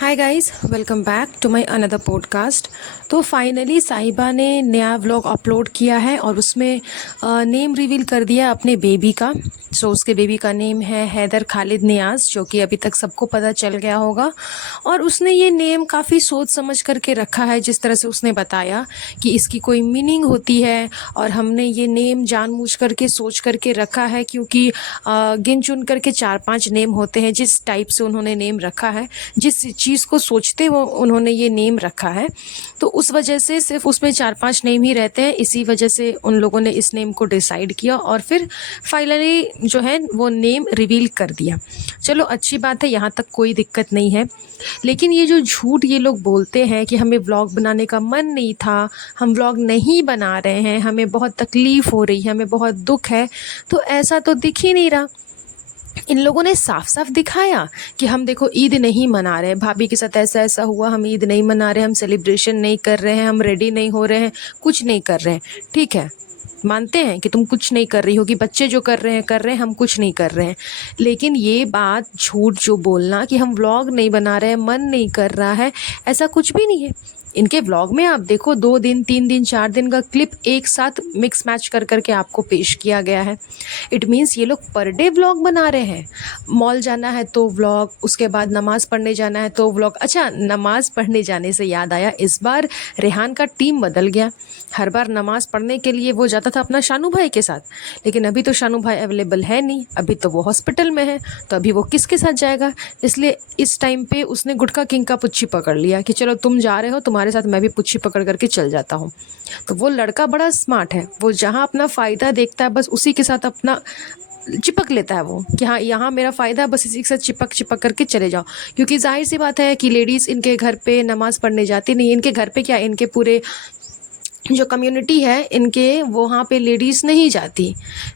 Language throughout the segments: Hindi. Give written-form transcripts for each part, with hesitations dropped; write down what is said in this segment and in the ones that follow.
Hi guys, welcome back to my another podcast. तो फाइनली साहिबा ने नया व्लॉग अपलोड किया है और उसमें नेम रिवील कर दिया अपने बेबी का। उसके बेबी का नेम है हैदर खालिद नियाज़, जो कि अभी तक सबको पता चल गया होगा। और उसने ये नेम काफ़ी सोच समझ करके रखा है, जिस तरह से उसने बताया कि इसकी कोई मीनिंग होती है। और हमने ये नेम जानबूझ करके सोच करके रखा है, क्योंकि गिन चुन करके 4-5 नेम होते हैं जिस टाइप से उन्होंने नेम रखा है, जिस चीज़ को सोचते वो उन्होंने ये नेम रखा है। तो उस वजह से सिर्फ उसमें 4-5 नेम ही रहते हैं, इसी वजह से उन लोगों ने इस नेम को डिसाइड किया और फिर फाइनली जो है वो नेम रिवील कर दिया। चलो अच्छी बात है, यहाँ तक कोई दिक्कत नहीं है। लेकिन ये जो झूठ ये लोग बोलते हैं कि हमें व्लॉग बनाने का मन नहीं था, हम व्लॉग नहीं बना रहे हैं, हमें बहुत तकलीफ़ हो रही है, हमें बहुत दुख है, तो ऐसा तो दिख ही नहीं रहा। इन लोगों ने साफ साफ दिखाया कि हम देखो ईद नहीं मना रहे, भाभी के साथ ऐसा ऐसा हुआ, हम ईद नहीं मना रहे, हम सेलिब्रेशन नहीं कर रहे हैं, हम रेडी नहीं हो रहे हैं, कुछ नहीं कर रहे हैं। ठीक है, मानते हैं कि तुम कुछ नहीं कर रही हो, कि बच्चे जो कर रहे हैं हम कुछ नहीं कर रहे हैं। लेकिन ये बात झूठ जो बोलना कि हम व्लॉग नहीं बना रहे हैं, मन नहीं कर रहा है, ऐसा कुछ भी नहीं है। इनके व्लॉग में आप देखो 2 दिन 3 दिन 4 दिन का क्लिप एक साथ मिक्स मैच कर करके आपको पेश किया गया है। इट मीन्स ये लोग पर डे व्लॉग बना रहे हैं। मॉल जाना है तो व्लॉग, उसके बाद नमाज़ पढ़ने जाना है तो व्लॉग। अच्छा, नमाज़ पढ़ने जाने से याद आया, इस बार रेहान का टीम बदल गया। हर बार नमाज़ पढ़ने के लिए वो जाता था अपना शानू भाई के साथ, लेकिन अभी तो शानू भाई अवेलेबल है नहीं, अभी तो वो हॉस्पिटल में है, तो अभी वो किसके साथ जाएगा। इसलिए इस टाइम पे उसने गुटखा किंग का पुच्छी पकड़ लिया कि चलो तुम जा रहे हो, तुम्हारे साथ मैं भी पुच्छी पकड़ करके चल जाता हूँ। तो वो लड़का बड़ा स्मार्ट है, वो जहाँ अपना फ़ायदा देखता है बस उसी के साथ अपना चिपक लेता है वो, कि हाँ यहाँ मेरा फ़ायदा, बस इसी के साथ चिपक चिपक करके चले जाओ। क्योंकि जाहिर सी बात है कि लेडीज़ इनके घर पे नमाज़ पढ़ने जाती नहीं, इनके घर पे क्या, इनके पूरे जो कम्युनिटी है इनके, वहाँ पे लेडीज़ नहीं जाती।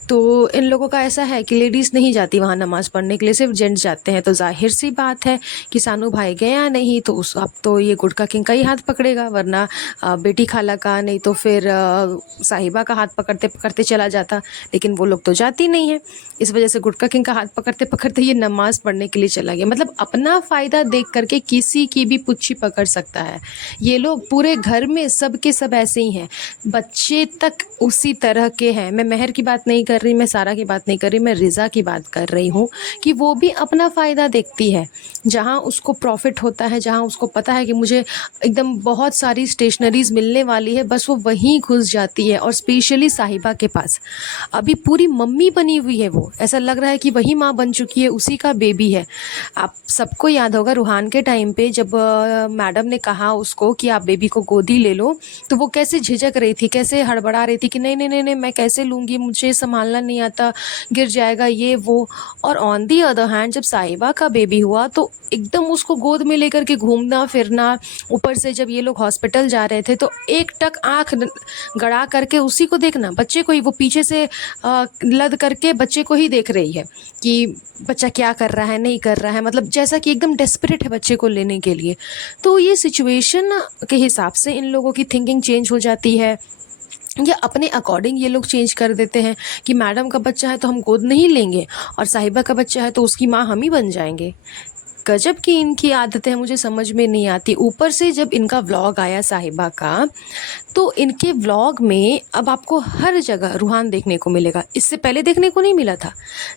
तो इन लोगों का ऐसा है कि लेडीज़ नहीं जाती वहाँ नमाज़ पढ़ने के लिए, सिर्फ जेंट्स जाते हैं। तो ज़ाहिर सी बात है कि सानू भाई गया नहीं तो उस अब तो ये गुटखा किंग का ही हाथ पकड़ेगा, वरना बेटी खाला का, नहीं तो फिर साहिबा का हाथ पकड़ते पकड़ते चला जाता। लेकिन वो लोग तो जाती नहीं है, इस वजह से गुटखा किंग का हाथ पकड़ते पकड़ते ये नमाज़ पढ़ने के लिए चला गया। मतलब अपना फ़ायदा देख करके किसी की भी पुच्छी पकड़ सकता है। ये लोग पूरे घर में सब के सब ऐसे ही हैं, बच्चे तक उसी तरह के हैं। मैं महर की बात नहीं कर रही, मैं सारा की बात नहीं कर रही, मैं रिज़ा की बात कर रही हूँ कि वो भी अपना फ़ायदा देखती है। जहाँ उसको प्रॉफिट होता है, जहाँ उसको पता है कि मुझे एकदम बहुत सारी स्टेशनरीज़ मिलने वाली है, बस वो वहीं घुस जाती है। और स्पेशली साहिबा के पास अभी पूरी मम्मी बनी हुई है, वो ऐसा लग रहा है कि वही माँ बन चुकी है, उसी का बेबी है। आप सबको याद होगा रूहान के टाइम पे जब मैडम ने कहा उसको कि आप बेबी को गोदी ले लो, तो वो कैसे झिझक रही थी, कैसे हड़बड़ा रही थी कि नहीं नहीं नहीं नहीं मैं कैसे लूँगी, मुझे संभालना नहीं आता, गिर जाएगा ये वो। और ऑन दी अदर हैंड जब साहिबा का बेबी हुआ तो एकदम उसको गोद में लेकर के घूमना फिरना। ऊपर से जब ये लोग हॉस्पिटल जा रहे थे तो एक टक आँख गड़ा करके उसी को देखना, बच्चे को ही, वो पीछे से लद करके बच्चे को ही देख रही है कि बच्चा क्या कर रहा है नहीं कर रहा है, मतलब जैसा कि एकदम डेस्परेट है बच्चे को लेने के लिए। तो ये सिचुएशन के हिसाब से इन लोगों की थिंकिंग चेंज हो जाती है, या अपने अकॉर्डिंग ये लोग चेंज कर देते हैं कि मैडम का बच्चा है तो हम गोद नहीं लेंगे, और साहिबा का बच्चा है तो उसकी माँ हम ही बन जाएंगे। गजब की इनकी आदतें मुझे समझ में नहीं आती। ऊपर से जब इनका व्लॉग आया साहिबा का, तो इनके व्लॉग में अब आपको हर जगह रूहान देखने को मिलेगा, इससे पहले देखने को नहीं मिला था।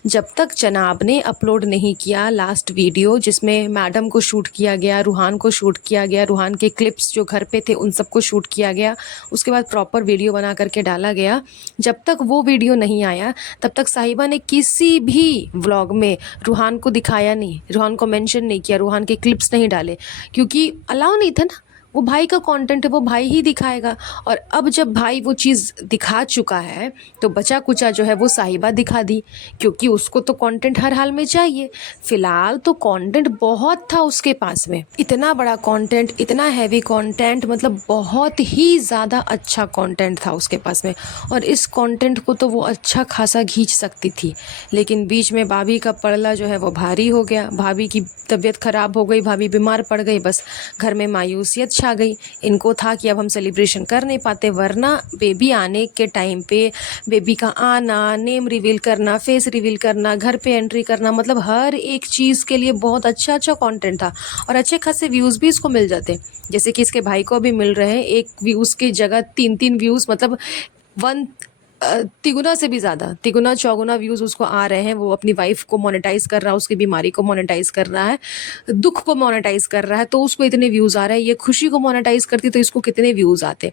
जब तक जनाब ने अपलोड नहीं किया लास्ट वीडियो जिसमें मैडम को शूट किया गया, रूहान को शूट किया गया, रूहान के क्लिप्स जो घर पे थे उन सबको शूट किया गया, उसके बाद प्रॉपर वीडियो बना करके डाला गया, जब तक वो वीडियो नहीं आया तब तक साहिबा ने किसी भी व्लॉग में रूहान को दिखाया नहीं, रूहान को मेंशन नहीं किया, रूहान के क्लिप्स नहीं डाले, क्योंकि अलाउ नहीं था ना। वो भाई का कंटेंट है, वो भाई ही दिखाएगा। और अब जब भाई वो चीज़ दिखा चुका है तो बचा कुचा जो है वो साहिबा दिखा दी, क्योंकि उसको तो कंटेंट हर हाल में चाहिए। फ़िलहाल तो कंटेंट बहुत था उसके पास में, इतना बड़ा कंटेंट, इतना हैवी कंटेंट, मतलब बहुत ही ज़्यादा अच्छा कंटेंट था उसके पास में, और इस कंटेंट को तो वो अच्छा खासा खींच सकती थी। लेकिन बीच में भाभी का पड़ला जो है वो भारी हो गया, भाभी की तबीयत ख़राब हो गई, भाभी बीमार पड़ गई, बस घर में मायूसियत छा आ गई। इनको था कि अब हम सेलिब्रेशन कर नहीं पाते, वरना बेबी आने के टाइम पे बेबी का आना, नेम रिवील करना, फेस रिवील करना, घर पे एंट्री करना, मतलब हर एक चीज़ के लिए बहुत अच्छा अच्छा कंटेंट था और अच्छे खासे व्यूज़ भी इसको मिल जाते। जैसे कि इसके भाई को अभी मिल रहे हैं, एक व्यूज़ की जगह 3-3 व्यूज़, मतलब वन तिगुना से भी ज़्यादा, तिगुना चौगुना व्यूज़ उसको आ रहे हैं। वो अपनी वाइफ को मोनेटाइज़ कर रहा है, उसकी बीमारी को मोनेटाइज़ कर रहा है, दुख को मोनेटाइज़ कर रहा है, तो उसको इतने व्यूज़ आ रहे हैं। ये खुशी को मोनेटाइज़ करती तो इसको कितने व्यूज़ आते।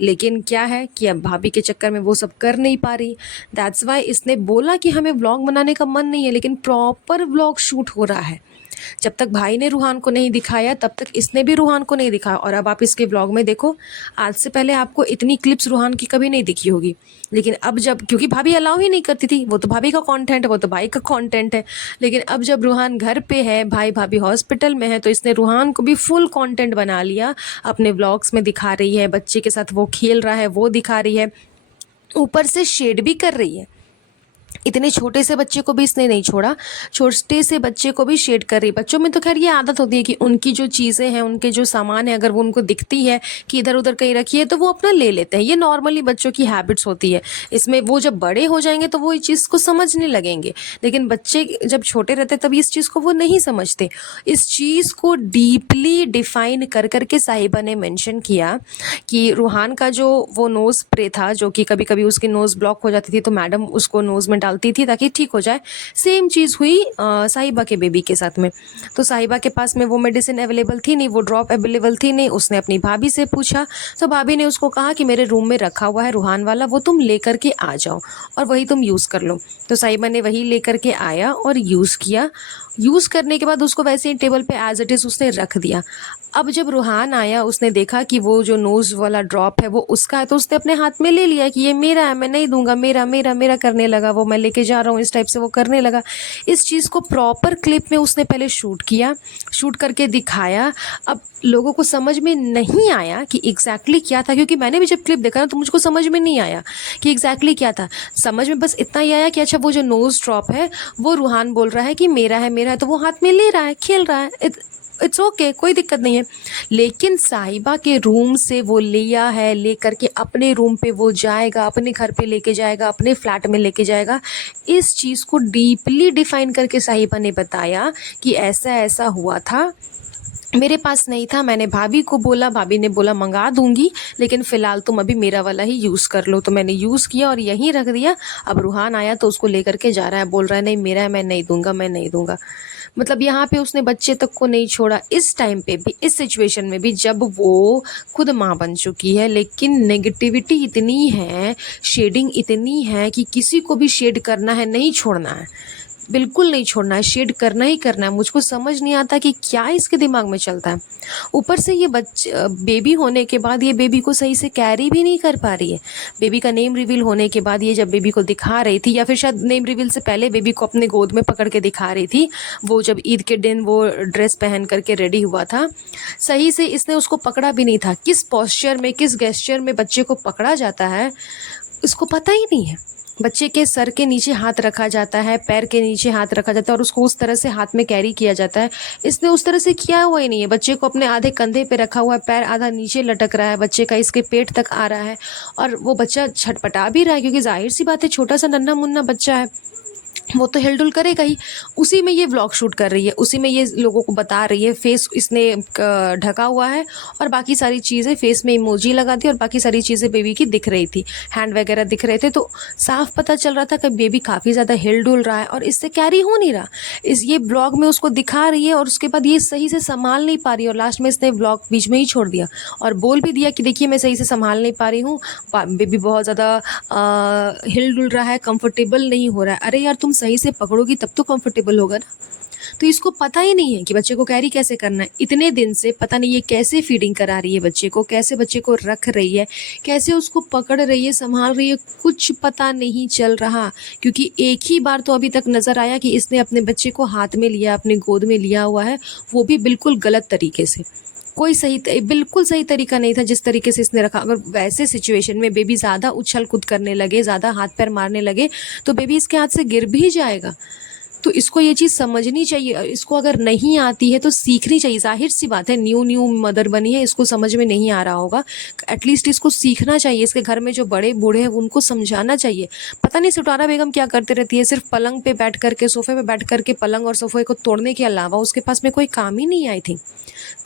लेकिन क्या है कि अब भाभी के चक्कर में वो सब कर नहीं पा रही। दैट्स वाई इसने बोला कि हमें व्लॉग बनाने का मन नहीं है, लेकिन प्रॉपर व्लॉग शूट हो रहा है। जब तक भाई ने रूहान को नहीं दिखाया तब तक इसने भी रूहान को नहीं दिखाया। और अब आप इसके व्लॉग में देखो, आज से पहले आपको इतनी क्लिप्स रूहान की कभी नहीं दिखी होगी, लेकिन अब जब, क्योंकि भाभी अलाउ ही नहीं करती थी, वो तो भाभी का कंटेंट है, वो तो भाई का कंटेंट है। लेकिन अब जब रूहान घर पे है, भाई भाभी हॉस्पिटल में है, तो इसने रूहान को भी फुल कंटेंट बना लिया, अपने व्लॉग्स में दिखा रही है, बच्चे के साथ वो खेल रहा है वो दिखा रही है, ऊपर से शेड भी कर रही है। इतने छोटे से बच्चे को भी इसने नहीं छोड़ा, छोटे से बच्चे को भी शेड कर रही। बच्चों में तो खैर ये आदत होती है कि उनकी जो चीज़ें हैं, उनके जो सामान है, अगर वो उनको दिखती है कि इधर उधर कहीं रखी है तो वो अपना ले लेते हैं। ये नॉर्मली बच्चों की हैबिट्स होती है। इसमें वो जब बड़े हो जाएंगे तो वो इस चीज़ को समझने लगेंगे, लेकिन बच्चे जब छोटे रहते तब इस चीज़ को वो नहीं समझते। इस चीज़ को डीपली डिफाइन कर करके साहिबा ने मेंशन किया कि रूहान का जो वो नोज़ स्प्रे था, जो कि कभी कभी उसकी नोज़ ब्लॉक हो जाती थी तो मैडम उसको नोज़ में डालती थी ताकि ठीक हो जाए। सेम चीज़ हुई साहिबा के बेबी के साथ में। तो साहिबा के पास में वो मेडिसिन अवेलेबल थी नहीं, वो ड्रॉप अवेलेबल थी नहीं। उसने अपनी भाभी से पूछा तो भाभी ने उसको कहा कि मेरे रूम में रखा हुआ है रूहान वाला, वो तुम ले करके आ जाओ और वही तुम यूज़ कर लो। तो साहिबा ने वही ले करके आया और यूज़ किया। यूज़ करने के बाद उसको वैसे ही टेबल पे एज इट इज़ उसने रख दिया। अब जब रूहान आया, उसने देखा कि वो जो नोज़ वाला ड्रॉप है वो उसका है, तो उसने अपने हाथ में ले लिया कि ये मेरा है, मैं नहीं दूंगा, मेरा मेरा मेरा करने लगा। वो मैं लेके जा रहा हूँ, इस टाइप से वो करने लगा। इस चीज़ को प्रॉपर क्लिप में उसने पहले शूट किया, शूट करके दिखाया। अब लोगों को समझ में नहीं आया कि एग्जैक्टली क्या था, क्योंकि मैंने भी जब क्लिप देखा ना तो मुझको समझ में नहीं आया कि एग्जैक्टली क्या था। समझ में बस इतना ही आया कि अच्छा वो जो नोज़ ड्रॉप है वो रूहान बोल रहा है कि मेरा है मेरा है, तो वो हाथ में ले रहा है, खेल रहा है, इट्स ओके, कोई दिक्कत नहीं है। लेकिन साहिबा के रूम से वो लिया है, ले करके अपने रूम पे वो जाएगा, अपने घर पे लेके जाएगा, अपने फ्लैट में लेके जाएगा। इस चीज़ को डीपली डिफाइन करके साहिबा ने बताया कि ऐसा ऐसा हुआ था, मेरे पास नहीं था, मैंने भाभी को बोला, भाभी ने बोला मंगा दूंगी, लेकिन फ़िलहाल तुम अभी मेरा वाला ही यूज़ कर लो। तो मैंने यूज़ किया और यहीं रख दिया। अब रूहान आया तो उसको लेकर के जा रहा है, बोल रहा है नहीं मेरा है, मैं नहीं दूंगा, मैं नहीं दूंगा। मतलब यहाँ पे उसने बच्चे तक को नहीं छोड़ा। इस टाइम पे भी, इस सिचुएशन में भी, जब वो खुद माँ बन चुकी है, लेकिन नेगेटिविटी इतनी है, शेडिंग इतनी है कि किसी को भी शेड करना है, नहीं छोड़ना है, बिल्कुल नहीं छोड़ना है, शेड करना ही करना है। मुझको समझ नहीं आता कि क्या इसके दिमाग में चलता है। ऊपर से ये बेबी होने के बाद ये बेबी को सही से कैरी भी नहीं कर पा रही है। बेबी का नेम रिवील होने के बाद ये जब बेबी को दिखा रही थी, या फिर शायद नेम रिवील से पहले बेबी को अपने गोद में पकड़ के दिखा रही थी, वो जब ईद के दिन वो ड्रेस पहन करके रेडी हुआ था, सही से इसने उसको पकड़ा भी नहीं था। किस पोस्चर में, किस गेस्चर में बच्चे को पकड़ा जाता है इसको पता ही नहीं है। बच्चे के सर के नीचे हाथ रखा जाता है, पैर के नीचे हाथ रखा जाता है और उसको उस तरह से हाथ में कैरी किया जाता है। इसने उस तरह से किया हुआ ही नहीं है। बच्चे को अपने आधे कंधे पे रखा हुआ है, पैर आधा नीचे लटक रहा है बच्चे का, इसके पेट तक आ रहा है और वो बच्चा छटपटा भी रहा है, क्योंकि जाहिर सी बात है छोटा सा नन्हा मुन्ना बच्चा है, वो तो हिलडुल करेगा ही। उसी में ये व्लॉग शूट कर रही है, उसी में ये लोगों को बता रही है। फेस इसने ढका हुआ है और बाकी सारी चीज़ें, फेस में इमोजी लगा दी और बाकी सारी चीज़ें बेबी की दिख रही थी, हैंड वगैरह दिख रहे थे, तो साफ पता चल रहा था कि बेबी काफ़ी ज़्यादा हिलडुल रहा है और इससे कैरी हो नहीं रहा। ये व्लॉग में उसको दिखा रही है और उसके बाद ये सही से संभाल नहीं पा रही और लास्ट में इसने व्लॉग बीच में ही छोड़ दिया और बोल भी दिया कि देखिए मैं सही से संभाल नहीं पा रही हूँ, बेबी बहुत ज़्यादा हिलडुल रहा है, कंफर्टेबल नहीं हो रहा है। अरे यार, तुम सही से पकड़ोगी तब तो कंफर्टेबल होगा ना। तो इसको पता ही नहीं है कि बच्चे को कैरी कैसे करना है। इतने दिन से पता नहीं ये कैसे फीडिंग करा रही है बच्चे को, कैसे बच्चे को रख रही है, कैसे उसको पकड़ रही है, संभाल रही है, कुछ पता नहीं चल रहा। क्योंकि एक ही बार तो अभी तक नज़र आया कि इसने अपने बच्चे को हाथ में लिया, अपने गोद में लिया हुआ है, वो भी बिल्कुल गलत तरीके से। कोई बिल्कुल सही तरीका नहीं था जिस तरीके से इसने रखा। अगर वैसे सिचुएशन में बेबी ज़्यादा उछल कूद करने लगे, ज़्यादा हाथ पैर मारने लगे, तो बेबी इसके हाथ से गिर भी जाएगा। तो इसको ये चीज़ समझनी चाहिए। इसको अगर नहीं आती है तो सीखनी चाहिए। ज़ाहिर सी बात है, न्यू न्यू मदर बनी है, इसको समझ में नहीं आ रहा होगा, एटलीस्ट इसको सीखना चाहिए। इसके घर में जो बड़े बूढ़े हैं उनको समझाना चाहिए। पता नहीं सितारा बेगम क्या करती रहती है, सिर्फ पलंग पे बैठ करके, सोफे पे बैठ करके पलंग और सोफे को तोड़ने के अलावा उसके पास में कोई काम ही नहीं आई थी।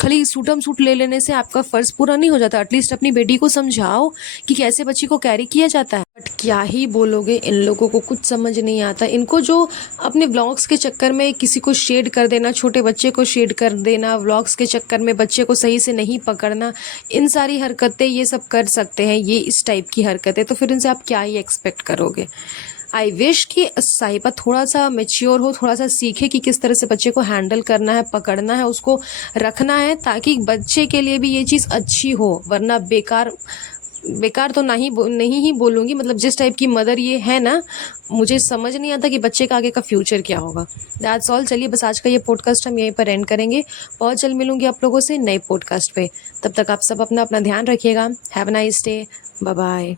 खाली सूटम सूट ले लेने से आपका फ़र्ज़ पूरा नहीं हो जाता। एटलीस्ट अपनी बेटी को समझाओ कि कैसे बच्ची को कैरी किया जाता है। बट क्या ही बोलोगे, इन लोगों को कुछ समझ नहीं आता। इनको जो अपने व्लॉग्स के चक्कर में किसी को शेड कर देना, छोटे बच्चे को शेड कर देना, व्लॉग्स के चक्कर में बच्चे को सही से नहीं पकड़ना, इन सारी हरकतें ये सब कर सकते हैं, ये इस टाइप की हरकतें, तो फिर इनसे आप क्या ही एक्सपेक्ट करोगे। आई विश कि साहिबा थोड़ा सा मैच्योर हो, थोड़ा सा सीखे कि किस तरह से बच्चे को हैंडल करना है, पकड़ना है, उसको रखना है, ताकि बच्चे के लिए भी ये चीज़ अच्छी हो। वरना बेकार बेकार तो नहीं ही बोलूँगी, मतलब जिस टाइप की मदर ये है ना, मुझे समझ नहीं आता कि बच्चे का आगे का फ्यूचर क्या होगा। That's all. चलिए बस आज का ये पॉडकास्ट हम यहीं पर एंड करेंगे। बहुत जल्द मिलूंगी आप लोगों से नए पॉडकास्ट पे। तब तक आप सब अपना अपना ध्यान रखिएगा। Have a nice day. Bye bye.